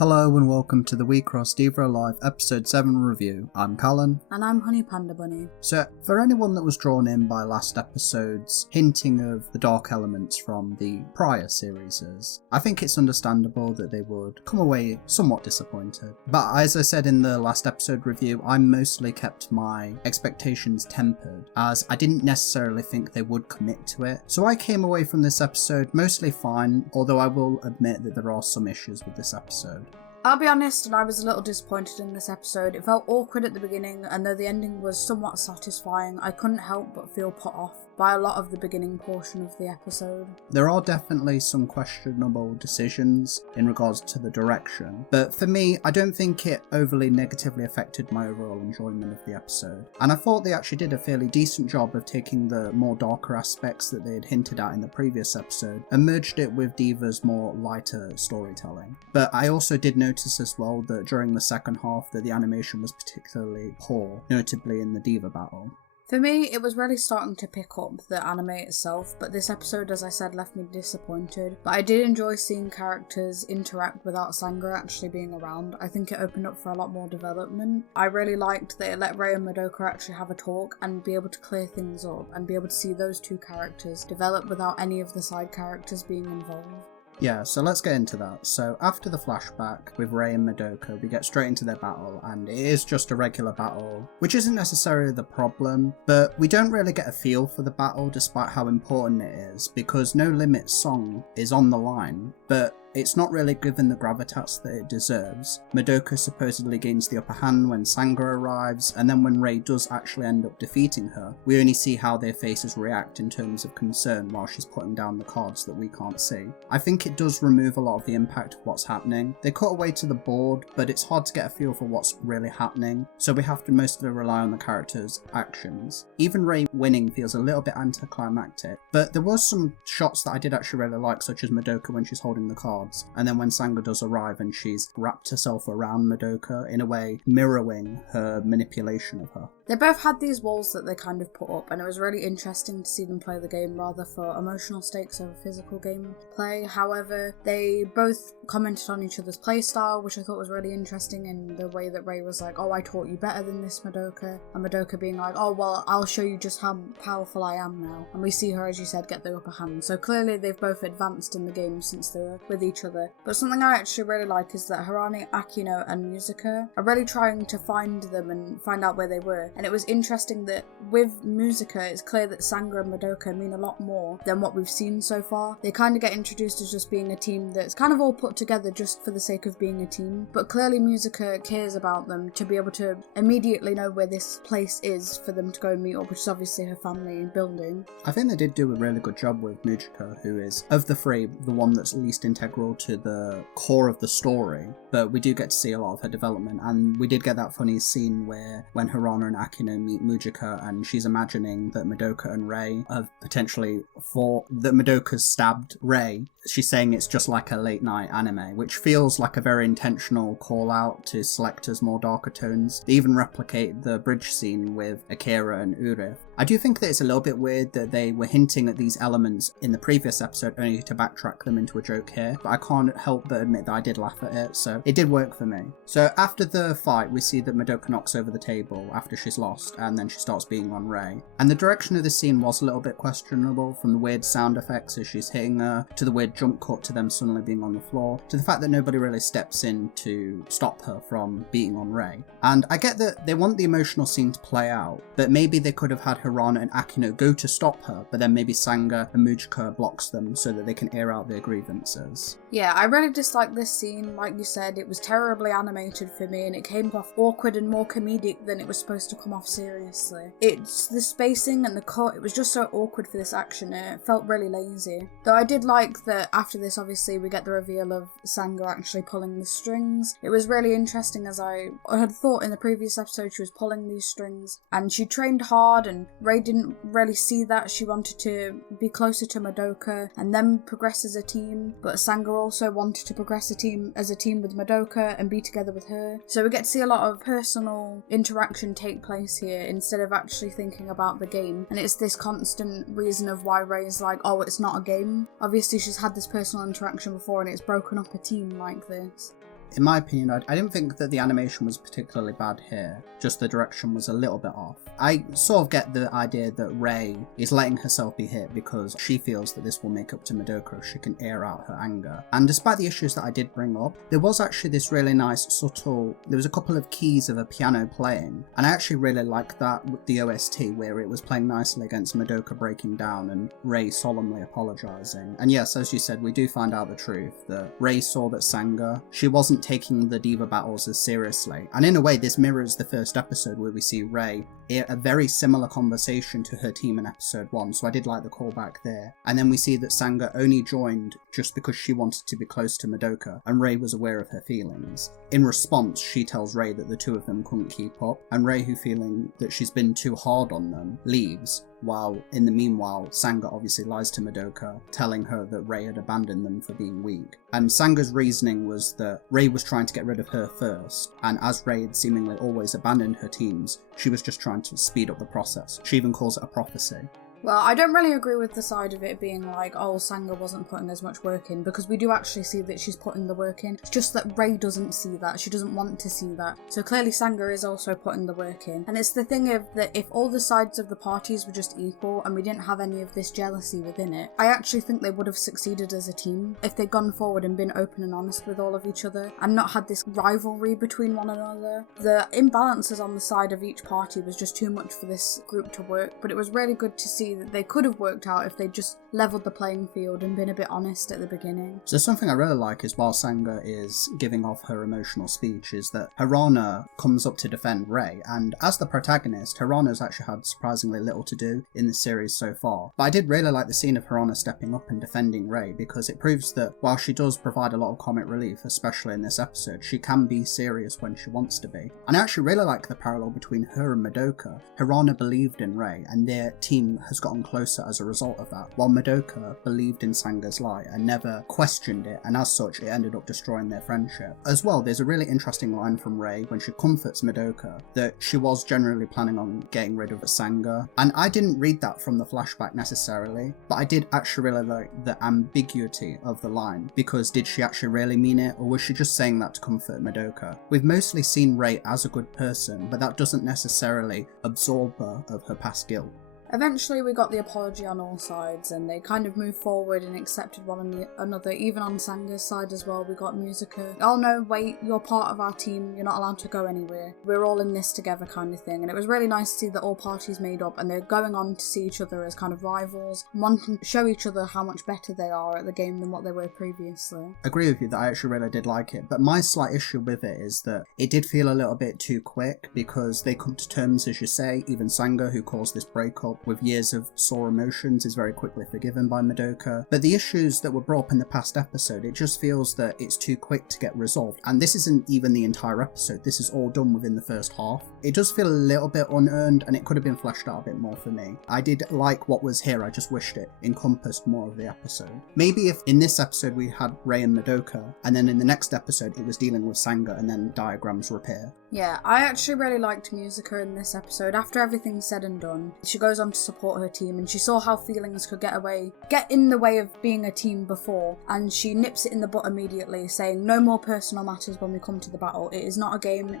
Hello and welcome to the Wixoss Diva Live Episode 7 review. I'm Callan. And I'm Honey Panda Bunny. So, for anyone that was drawn in by last episode's hinting of the dark elements from the prior series, I think it's understandable that they would come away somewhat disappointed. But as I said in the last episode review, I mostly kept my expectations tempered, as I didn't necessarily think they would commit to it. So I came away from this episode mostly fine, although I will admit that there are some issues with this episode. I'll be honest, and I was a little disappointed in this episode. It felt awkward at the beginning, and though the ending was somewhat satisfying, I couldn't help but feel put off by a lot of the beginning portion of the episode. There are definitely some questionable decisions in regards to the direction, but for me, I don't think it overly negatively affected my overall enjoyment of the episode. And I thought they actually did a fairly decent job of taking the more darker aspects that they had hinted at in the previous episode and merged it with Diva's more lighter storytelling. But I also did notice as well that during the second half that the animation was particularly poor, notably in the Diva battle. For me, it was really starting to pick up the anime itself, but this episode, as I said, left me disappointed. But I did enjoy seeing characters interact without Sangha actually being around. I think it opened up for a lot more development. I really liked that it let Rei and Madoka actually have a talk and be able to clear things up and be able to see those two characters develop without any of the side characters being involved. Yeah, so let's get into that. So after the flashback with Rei and Madoka, we get straight into their battle, and it is just a regular battle, which isn't necessarily the problem, but we don't really get a feel for the battle despite how important it is, because No Limit's song is on the line, but it's not really given the gravitas that it deserves. Madoka supposedly gains the upper hand when Sangha arrives, and then when Rei does actually end up defeating her, we only see how their faces react in terms of concern while she's putting down the cards that we can't see. I think it does remove a lot of the impact of what's happening. They cut away to the board, but it's hard to get a feel for what's really happening, so we have to mostly rely on the characters' actions. Even Rei winning feels a little bit anticlimactic, but there was some shots that I did actually really like, such as Madoka when she's holding the cards, and then when Sangha does arrive and she's wrapped herself around Madoka, in a way mirroring her manipulation of her. They both had these walls that they kind of put up, and it was really interesting to see them play the game rather for emotional stakes over physical gameplay. However, they both commented on each other's playstyle, which I thought was really interesting, in the way that Rei was like, "Oh, I taught you better than this, Madoka," and Madoka being like, "Oh, well, I'll show you just how powerful I am now." And we see her, as you said, get the upper hand. So clearly they've both advanced in the game since they were with each other. But something I actually really like is that Harane, Akino and Mujica are really trying to find them and find out where they were. And it was interesting that with Mujica, it's clear that Sangha and Madoka mean a lot more than what we've seen so far. They kind of get introduced as just being a team that's kind of all put together just for the sake of being a team. But clearly Mujica cares about them to be able to immediately know where this place is for them to go and meet up, which is obviously her family building. I think they did do a really good job with Mujica, who is, of the three, the one that's least integral to the core of the story, but we do get to see a lot of her development, and we did get that funny scene where when Harana and Akino meet Mujica and she's imagining that Madoka and Rei have potentially thought that Madoka's stabbed Rei, she's saying it's just like a late night anime, which feels like a very intentional call out to Selector's more darker tones. They even replicate the bridge scene with Akira and Urif. I do think that it's a little bit weird that they were hinting at these elements in the previous episode only to backtrack them into a joke here, but I can't help but admit that I did laugh at it, so it did work for me. So after the fight, we see that Madoka knocks over the table after she's lost, and then she starts beating on Rei. And the direction of the scene was a little bit questionable, from the weird sound effects as she's hitting her, to the weird jump cut to them suddenly being on the floor, to the fact that nobody really steps in to stop her from beating on Rei. And I get that they want the emotional scene to play out, but maybe they could have had Harana and Akino go to stop her, but then maybe Sangha and Mujica blocks them so that they can air out their grievances. Yeah, I really disliked this scene. Like you said, it was terribly animated for me, and it came off awkward and more comedic than it was supposed to come off seriously. It's the spacing and the cut, it was just so awkward for this action, and it felt really lazy. Though I did like that after this, obviously, we get the reveal of Sangha actually pulling the strings. It was really interesting, as I had thought in the previous episode she was pulling these strings, and she trained hard, and Rei didn't really see that. She wanted to be closer to Madoka and then progress as a team, but Sangha also wanted to progress as a team with Madoka and be together with her. So we get to see a lot of personal interaction take place here instead of actually thinking about the game. And it's this constant reason of why Rei's like, oh, it's not a game. Obviously she's had this personal interaction before and it's broken up a team like this. in my opinion, I didn't think that the animation was particularly bad here, just the direction was a little bit off. I sort of get the idea that Rei is letting herself be hit because she feels that this will make up to Madoka if she can air out her anger. And despite the issues that I did bring up, there was actually this really nice subtle, there was a couple of keys of a piano playing, and I actually really liked that with the OST where it was playing nicely against Madoka breaking down and Rei solemnly apologising. And yes, as you said, we do find out the truth, that Rei saw that Sanga, she wasn't taking the Diva battles as seriously. And in a way, this mirrors the first episode where we see Rei a very similar conversation to her team in episode 1, so I did like the callback there. And then we see that Sanga only joined just because she wanted to be close to Madoka, and Rei was aware of her feelings. In response, she tells Rei that the two of them couldn't keep up, and Rei, who feeling that she's been too hard on them, leaves, while in the meanwhile, Sanga obviously lies to Madoka, telling her that Rei had abandoned them for being weak. And Sanga's reasoning was that Rei was trying to get rid of her first, and as Rei had seemingly always abandoned her teams, she was just trying to speed up the process. She even calls it a prophecy. Well, I don't really agree with the side of it being like, oh, Sanga wasn't putting as much work in, because we do actually see that she's putting the work in. It's just that Rei doesn't see that. She doesn't want to see that. So clearly Sanga is also putting the work in. And it's the thing of that if all the sides of the parties were just equal and we didn't have any of this jealousy within it, I actually think they would have succeeded as a team if they'd gone forward and been open and honest with all of each other and not had this rivalry between one another. The imbalances on the side of each party was just too much for this group to work, but it was really good to see that they could have worked out if they just leveled the playing field and been a bit honest at the beginning. So something I really like is while Sanga is giving off her emotional speech is that Hirana comes up to defend Rei, and as the protagonist, Hirana's actually had surprisingly little to do in the series so far. But I did really like the scene of Hirana stepping up and defending Rei because it proves that while she does provide a lot of comic relief, especially in this episode, she can be serious when she wants to be. And I actually really like the parallel between her and Madoka. Hirana believed in Rei and their team has gotten closer as a result of that, while Madoka believed in Sanga's lie and never questioned it, and as such it ended up destroying their friendship. As well, there's a really interesting line from Rei when she comforts Madoka that she was generally planning on getting rid of Sanga, and I didn't read that from the flashback necessarily, but I did actually really like the ambiguity of the line, because did she actually really mean it, or was she just saying that to comfort Madoka? We've mostly seen Rei as a good person, but that doesn't necessarily absolve her of her past guilt. Eventually we got the apology on all sides and they kind of moved forward and accepted one another, even on Sanga's side as well. We got Mujica, oh no, wait, you're part of our team, you're not allowed to go anywhere, we're all in this together kind of thing. And it was really nice to see that all parties made up and they're going on to see each other as kind of rivals, wanting to show each other how much better they are at the game than what they were previously. I agree with you that I actually really did like it, but my slight issue with it is that it did feel a little bit too quick because they come to terms, as you say. Even Sanga, who caused this breakup with years of sore emotions, is very quickly forgiven by Madoka. But the issues that were brought up in the past episode, it just feels that it's too quick to get resolved. And this isn't even the entire episode, this is all done within the first half. It does feel a little bit unearned and it could have been fleshed out a bit more for me. I did like what was here, I just wished it encompassed more of the episode. Maybe if in this episode we had Rei and Madoka, and then in the next episode it was dealing with Sanga and then diagrams repair. Yeah, I actually really liked Mujica in this episode. After everything's said and done, she goes on to support her team and she saw how feelings could get in the way of being a team before, and she nips it in the butt immediately, saying no more personal matters when we come to the battle. It is not a game,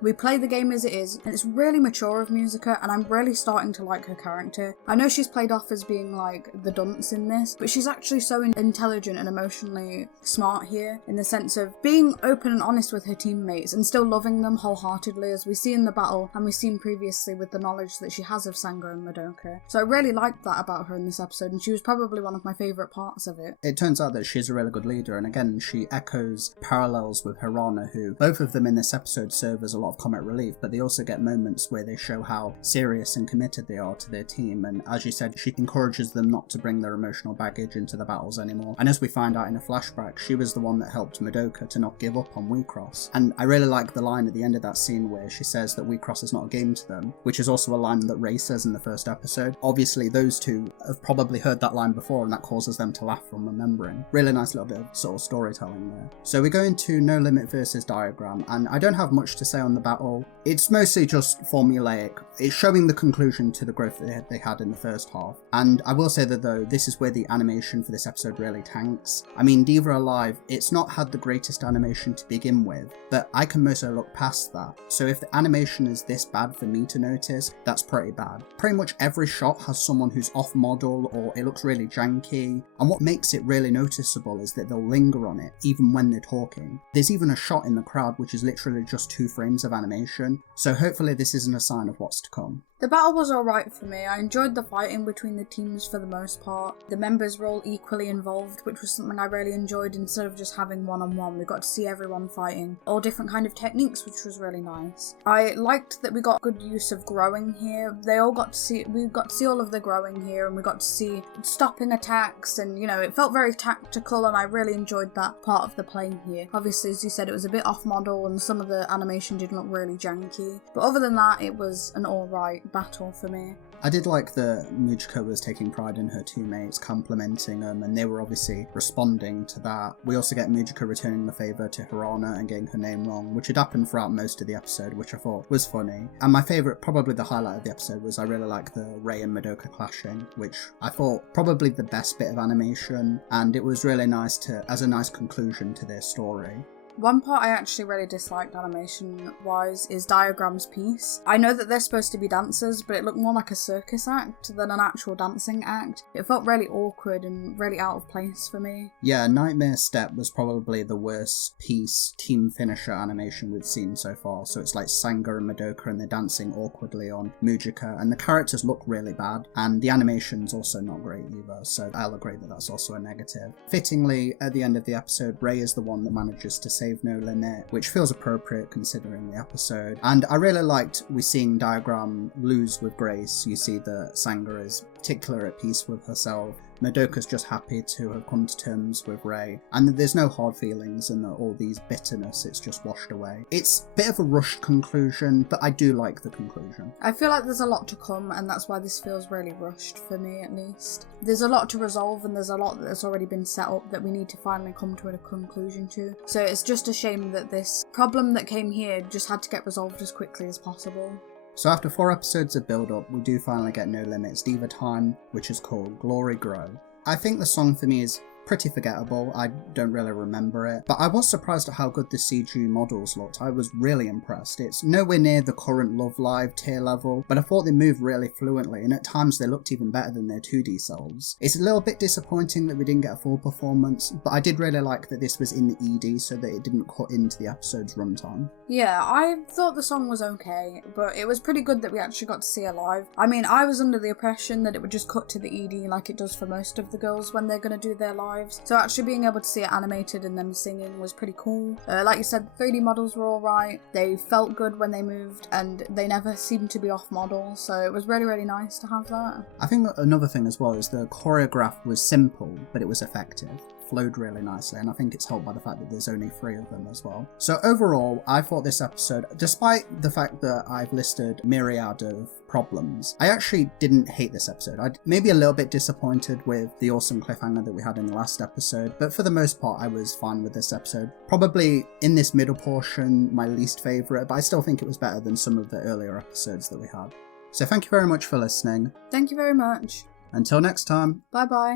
we play the game as it is, and it's really mature of Mujica, and I'm really starting to like her character. I know she's played off as being like the dunce in this, but she's actually so intelligent and emotionally smart here, in the sense of being open and honest with her teammates and still loving them wholeheartedly, as we see in the battle and we've seen previously with the knowledge that she has of Sanga and Madoka. So I really liked that about her in this episode, and she was probably one of my favourite parts of it. It turns out that she's a really good leader, and again she echoes parallels with Hirana, who both of them in this episode serve as a lot of comic relief, but they also get moments where they show how serious and committed they are to their team. And as you said, she encourages them not to bring their emotional baggage into the battles anymore, and as we find out in a flashback, she was the one that helped Madoka to not give up on Wixoss. And I really like the line at the end of that scene where she says that Wixoss is not a game to them, which is also a line that Rei says in the first episode. Obviously those two have probably heard that line before, and that causes them to laugh from remembering. Really nice little bit of sort of storytelling there. So we go into No Limit versus Diagram, and I don't have much to say on the battle. It's mostly just formulaic. It's showing the conclusion to the growth that they had in the first half. And I will say that though, this is where the animation for this episode really tanks. I mean, Diva Alive, it's not had the greatest animation to begin with, but I can mostly look past that. So if the animation is this bad for me to notice, that's pretty bad. Pretty much every shot has someone who's off model or it looks really janky. And what makes it really noticeable is that they'll linger on it even when they're talking. There's even a shot in the crowd which is literally just 2 frames of animation. So hopefully this isn't a sign of what's to come. The battle was alright for me. I enjoyed the fighting between the teams for the most part. The members were all equally involved, which was something I really enjoyed. Instead of just having one-on-one, we got to see everyone fighting all different kind of techniques, which was really nice. I liked that we got good use of growing here. We got to see all of the growing here, and we got to see stopping attacks, and you know, it felt very tactical, and I really enjoyed that part of the play here. Obviously, as you said, it was a bit off model and some of the animation didn't look really janky, but other than that, it was an alright battle for me. I did like that Mujica was taking pride in her teammates, complimenting them, and they were obviously responding to that. We also get Mujica returning the favour to Hirana and getting her name wrong, which had happened throughout most of the episode, which I thought was funny. And my favourite, probably the highlight of the episode, was I really like the Rei and Madoka clashing, which I thought probably the best bit of animation, and it was really nice as a nice conclusion to their story. One part I actually really disliked animation-wise is Diagram's piece. I know that they're supposed to be dancers, but it looked more like a circus act than an actual dancing act. It felt really awkward and really out of place for me. Yeah, Nightmare Step was probably the worst piece team finisher animation we've seen so far. So it's like Sanga and Madoka and they're dancing awkwardly on Mujica, and the characters look really bad, and the animation's also not great either, so I'll agree that that's also a negative. Fittingly, at the end of the episode, Rei is the one that manages to save No Limit, which feels appropriate considering the episode. And I really liked we seeing Diagram lose with grace. You see that Sanga is particularly at peace with herself. Madoka's just happy to have come to terms with Rei, and there's no hard feelings and all these bitterness, it's just washed away. It's a bit of a rushed conclusion, but I do like the conclusion. I feel like there's a lot to come, and that's why this feels really rushed, for me at least. There's a lot to resolve, and there's a lot that's already been set up that we need to finally come to a conclusion to. So it's just a shame that this problem that came here just had to get resolved as quickly as possible. So after 4 episodes of build-up, we do finally get No Limits Diva time, which is called Glory Grow. I think the song for me is pretty forgettable, I don't really remember it, but I was surprised at how good the CG models looked. I was really impressed. It's nowhere near the current Love Live tier level, but I thought they moved really fluently, and at times they looked even better than their 2D selves. It's a little bit disappointing that we didn't get a full performance, but I did really like that this was in the ED so that it didn't cut into the episode's runtime. Yeah, I thought the song was okay, but it was pretty good that we actually got to see it live. I mean, I was under the impression that it would just cut to the ED like it does for most of the girls when they're going to do their live. So actually being able to see it animated and them singing was pretty cool. Like you said, 3D models were alright, they felt good when they moved, and they never seemed to be off model, so it was really, really nice to have that. I think another thing as well is the choreograph was simple, but it was effective. Flowed really nicely, and I think it's helped by the fact that there's only 3 of them as well. So overall, I thought this episode, despite the fact that I've listed myriad of problems, I actually didn't hate this episode. I'd maybe a little bit disappointed with the awesome cliffhanger that we had in the last episode, but for the most part I was fine with this episode. Probably in this middle portion my least favourite, but I still think it was better than some of the earlier episodes that we had. So thank you very much for listening. Thank you very much. Until next time. Bye bye.